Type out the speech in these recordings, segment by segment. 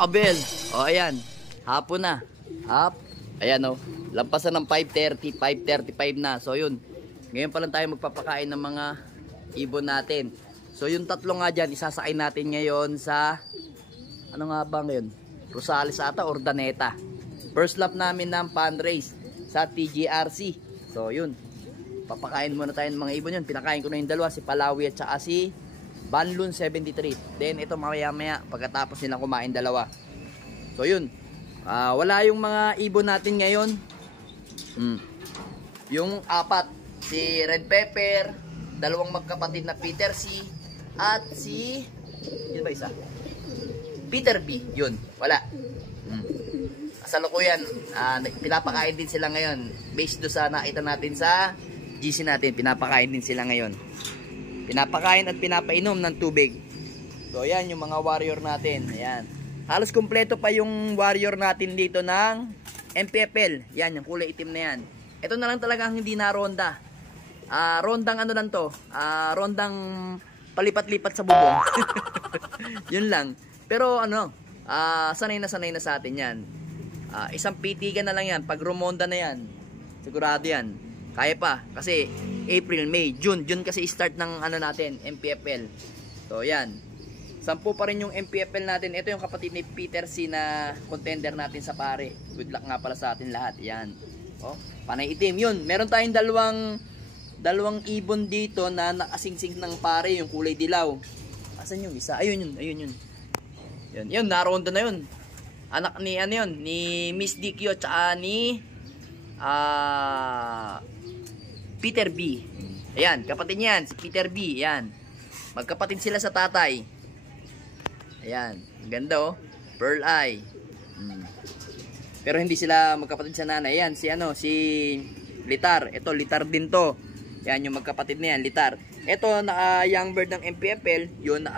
Abel. O, ayan. Hapon na. Ayan o. Lampasan ng 5:30. 5:35 na. So, yun. Ngayon pa lang tayo magpapakain ng mga ibon natin. So, yung tatlo nga dyan, isasakay natin ngayon sa, ano nga ba ngayon? Rosales ata, Urdaneta. First lap namin ng pan race sa TGRC. So, yun. Papakain muna tayo ng mga ibon yun. Pinakain ko na yung dalawa, si Palawi at saka si Banlun 73. Then ito mamaya pagkatapos nilang kumain dalawa. So yun. Wala yung mga ibon natin ngayon. Yung apat, si Red Pepper, dalawang magkapatid na Peter C, at si yun ba isa? Peter B. Yun, wala. Kasalukuyan, pinapakain din sila ngayon. Based do sa nakita natin sa GC natin, pinapakain din sila ngayon. Pinapakain at pinapainom ng tubig. So ayan yung mga warrior natin. Ayan. Halos kumpleto pa yung warrior natin dito ng MPFL. Yan, yung kulay itim na yan. Ito na lang talaga ang hindi na ronda. Rondang ano lang to. Rondang palipat-lipat sa bubong. Yun lang. Pero ano, sanay na sa atin yan. Isang pitigan na lang yan. Pag rumonda na yan, sigurado yan. Kaya pa. Kasi April, May, June kasi start ng ano natin, MPFL. So yan. 10 pa rin yung MPFL natin. Ito yung kapatid ni Peter C na contender natin sa pare. Good luck nga pala sa atin lahat. Yan. Oh, panay itim. Yun, meron tayong dalawang ibon dito na nakasingsing ng pare, yung kulay dilaw. Asan yung isa? Ayun yun. Yun, naronda na yun. Anak ni ano yun, ni Miss DQ at saka ni Peter B. Ayan, kapatid niyan, si Peter B. Ayan. Magkapatid sila sa tatay. Ayan, ganda oh. Pearl Eye. Pero hindi sila magkapatid sa nanay. Ayan, si Litar. Ito, Litar din to. Ayan, yung magkapatid na yan, Litar. Ito, young bird ng MPFL. Yun,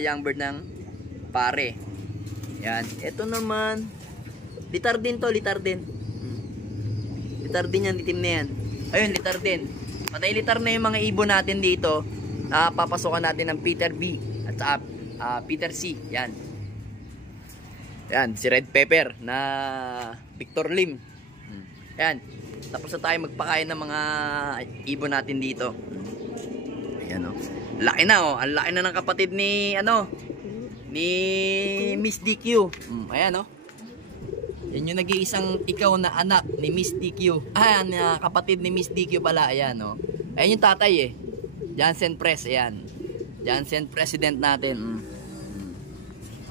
young bird ng pare. Ayan, ito naman. Litar din to, Litar din. Litar din yan, itim na yan. Ayun, Litar din. Patay litar na yung mga ibon natin dito. Papasokan natin ng Peter B at saka Peter C. Yan. Yan, si Red Pepper na Victor Lim. Yan. Tapos na tayo magpakain ng mga ibon natin dito. Ayan oh. Laki na oh. Ang laki na ng kapatid ni ni Miss DQ. Ayan oh. Yan yung nag-iisang ikaw na anak ni Miss DQ. Kapatid ni Miss DQ pala. Ayan o. Ayan yung tatay eh. Jansen Press. Ayan. Jansen President natin.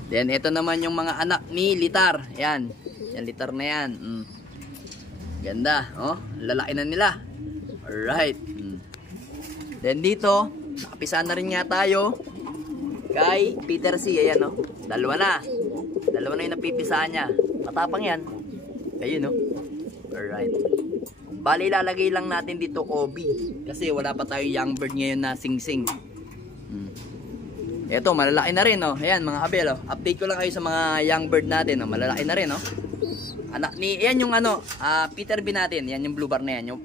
Then ito naman yung mga anak ni Litar. Ayan. Yan Litar na yan. Ganda. Oh. Lalaki na nila. Alright. Then dito, nakapisa na rin nga tayo kay Peter C. Ayan o. Dalawa na yung napipisahan niya. Matapang yan. Ayun no. Alright. Bali ilalagay lang natin dito Obi. Kasi wala pa tayo young bird ngayon na sing-sing. Ito malalaki na rin oh. Ayan mga abel oh. Update ko lang kayo sa mga young bird natin oh. Malalaki na rin oh. Anak ni, ayan yung Peter B natin. Yan yung blue bar na yan. Yung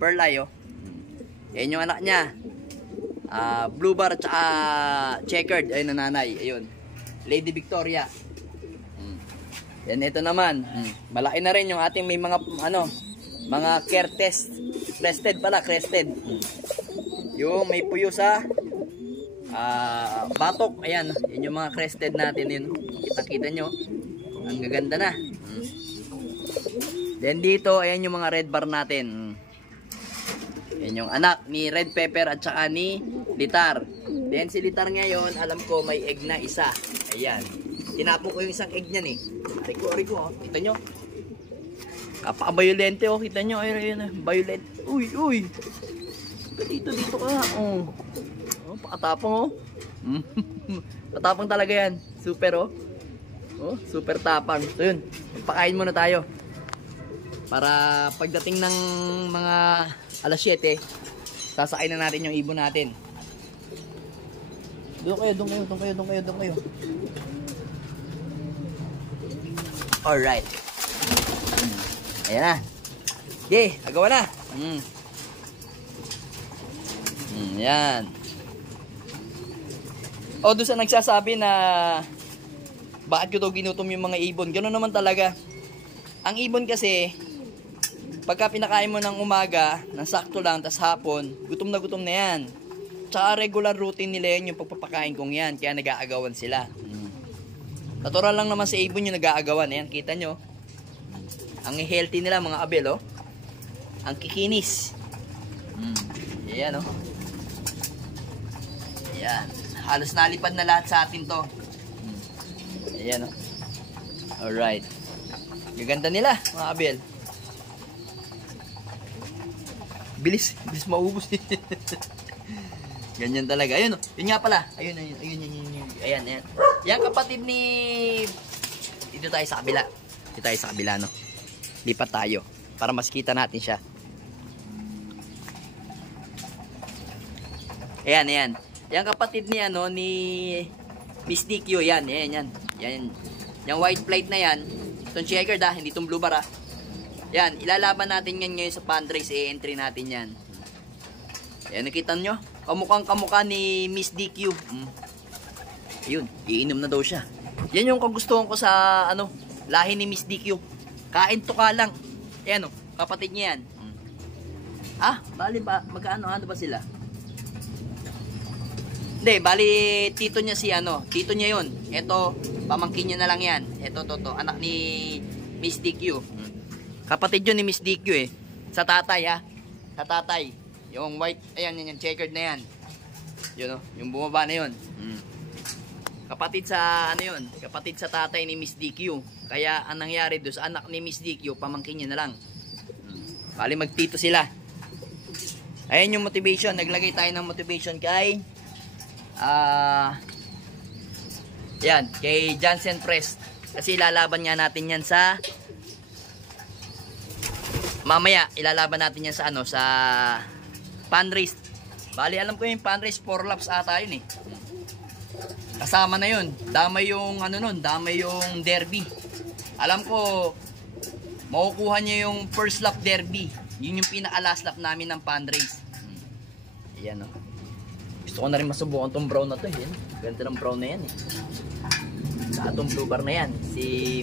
Pearl Eye oh. Ayan yung anak niya. Blue bar at saka checkered. Ayun na nanay. Ayun. Lady Victoria. Yan, ito naman. Malaki na rin yung ating may mga mga crested pala, crested. Yung may puyo sa batok. Ayan, yun yung mga crested natin yun. Kita-kita nyo. Ang gaganda na. Then dito, ayan yung mga red bar natin. Yan yung anak ni Red Pepper at saka ni Litar. Then si Litar ngayon, alam ko may egg na isa. Ayan. Tinapon ko yung isang egg niyan eh. Riko oh. Kita nyo? Kapaka-violente oh. Kita nyo? Ayun, violet. Uy. Dito ka. Oh, pakatapang oh. Patapang talaga yan. Super oh. Oh, super tapang. So yun. Pakain muna tayo. Para pagdating ng mga alas 7, sasakain na natin yung ibon natin. Doon kayo. Alright. Ayan na. Okay, agawa na. Yan. O, doon sa nagsasabi na bakit ko to ginutom yung mga ibon? Ganoon naman talaga. Ang ibon kasi, pagka pinakain mo ng umaga, ng sakto lang, tas hapon, gutom na yan. Tsaka regular routine nila yan yung pagpapakain kong yan, kaya nag-aagawan sila. Natural lang naman sa ibon yung nag-aagawan. Ayan, kita nyo. Ang healthy nila mga abel, oh. Ang kikinis. Ayan, oh. Ayan. Halos nalipad na lahat sa atin to. Ayan, oh. Alright. Gaganda nila, mga abel. Bilis maubos. Ganyan talaga. Ayun, oh. Yun nga pala. Ayun. Ayan. Yan kapatid ni... Dito tayo sa kabila. No? Lipat tayo. Para mas kita natin siya. Ayan. Yan kapatid ni Miss DQ. Yan. Yung white plate na yan. Itong checkered hindi itong blue bar Yan. Ilalaban natin yan ngayon sa fundraise. I-entry natin yan. Ayan, nakita nyo? Kamukha ni Miss DQ. Yun, iinom na daw siya. Yan yung kagustuhan ko sa lahi ni Miss DQ. Kain to ka lang. Ayan kapatid niya yan. Bali ba, magkaano ba sila? Hindi, bali tito niya tito niya yun. Ito, pamangkin niya na lang yan. Ito, anak ni Miss DQ. Kapatid yun ni Miss DQ Sa tatay Sa tatay. Yung white, ayan, yung checkered na yan. Yun yung bumaba na yun. Kapatid sa kapatid sa tatay ni Miss DQ. Kaya ang nangyari doon sa anak ni Miss DQ, pamangkin niya na lang. Bali magtito sila. Ayan yung motivation, naglagay tayo ng motivation kay yan, kay Jansen Press. Kasi ilalaban nga natin yan sa mamaya, ilalaban natin yan sa sa fundraise. Bali alam ko yung fundraise 4 laps ata yun Kasama na yun. Damay yung damay yung derby. Alam ko makukuha niya yung first lap derby. Yun yung pinaka last lap namin ng fundraise. Ayan Gusto ko na rin masubukan tong brown na to Ganda ng brown na yan Sa atong blue bar na yan. Si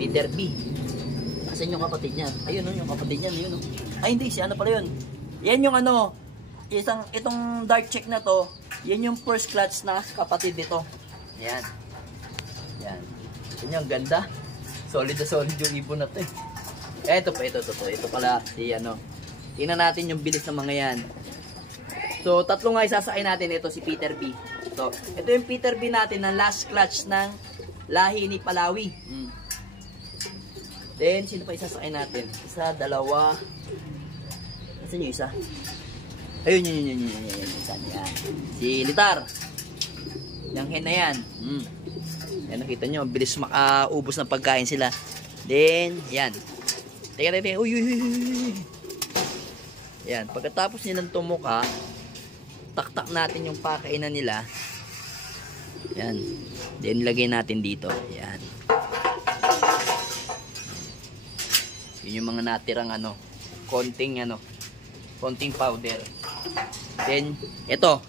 Peter B. Asan yung kapatid niya? Ayun yung kapatid niya. Ay hindi, si pala yun. Yan yung itong dark check na to. Yan yung first clutch na kapatid nito. Yan. Yan yung ganda. Solid na solid yung ibon na to Ito pala si tingnan natin yung bilis ng mga yan. So, tatlo nga isasakay natin. Ito si Peter B. So, ito yung Peter B natin na last clutch ng lahi ni Palawi. Then, sino pa isasakay natin? Isa, dalawa. Nasaan yung isa? Ayun, yun. Isa yan. Si Litar. Yung hen na yan. Yan, nakita nyo. Bilis makaubos ng pagkain sila. Then, yan. Teka. Uy. Yan. Pagkatapos nilang tumuka, taktak natin yung pakainan nila. Yan. Then, lagay natin dito. Yan. Yun yung mga natirang konting powder. Then, ito.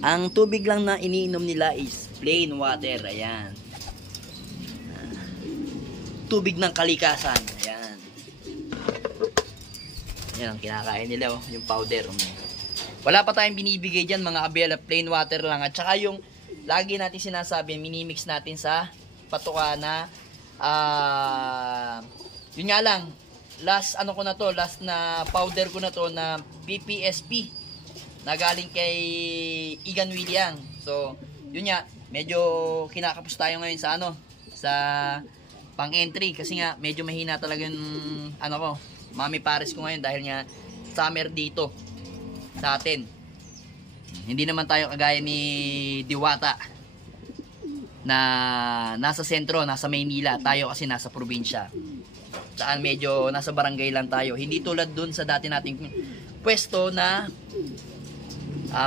Ang tubig lang na iniinom nila is plain water. Ayan. Tubig ng kalikasan. Ayan. Yan ang kinakain nila, yung powder. Wala pa tayong binibigay dyan, mga abela. Plain water lang. At saka yung lagi natin sinasabi, minimix natin sa patuka na yun nga lang, last na powder ko na to na BPSP na galing kay Igan William. So, yun nga, medyo kinakapos tayo ngayon sa sa pang-entry kasi nga medyo mahina talaga yung Mami Paris ko ngayon dahil nga summer dito sa atin. Hindi naman tayo kagaya ni Diwata na nasa sentro, nasa Maynila. Tayo kasi nasa probinsya. Saan medyo nasa barangay lang tayo. Hindi tulad dun sa dati nating pwesto na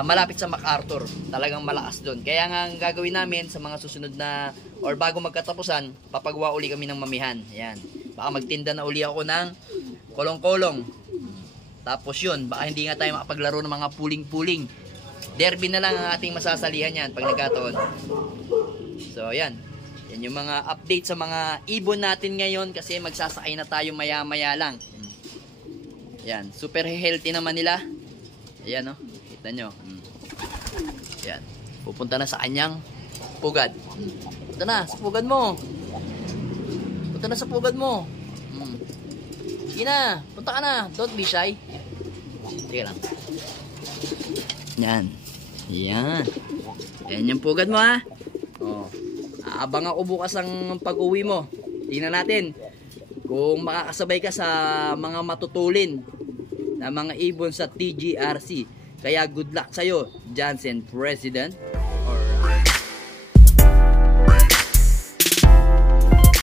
malapit sa MacArthur. Talagang malakas dun. Kaya nga ang gagawin namin sa mga susunod na or bago magkatapusan, papagawa uli kami ng mamihan. Ayan. Baka magtinda na uli ako ng kolong-kolong. Tapos yun, baka hindi nga tayo makapaglaro ng mga puling-puling. Derby na lang ang ating masasalihan yan pag nagkataon. So, yan. Yan yung mga update sa mga ibon natin ngayon kasi magsasakay na tayo maya-maya lang. Yan. Super healthy naman nila. Ayan, no? Kita nyo. Yan. Pupunta na sa kanyang pugad. Punta na sa pugad mo. Punta na sa pugad mo. Sige na. Punta ka na. Don't be shy. Sige lang. Yan. Yan. Yan yung pugad mo, ha. Oh. Aabang ako bukas ang pag-uwi mo. Tingnan natin kung makakasabay ka sa mga matutulin na mga ibon sa TGRC. Kaya good luck sa'yo, Jansen President.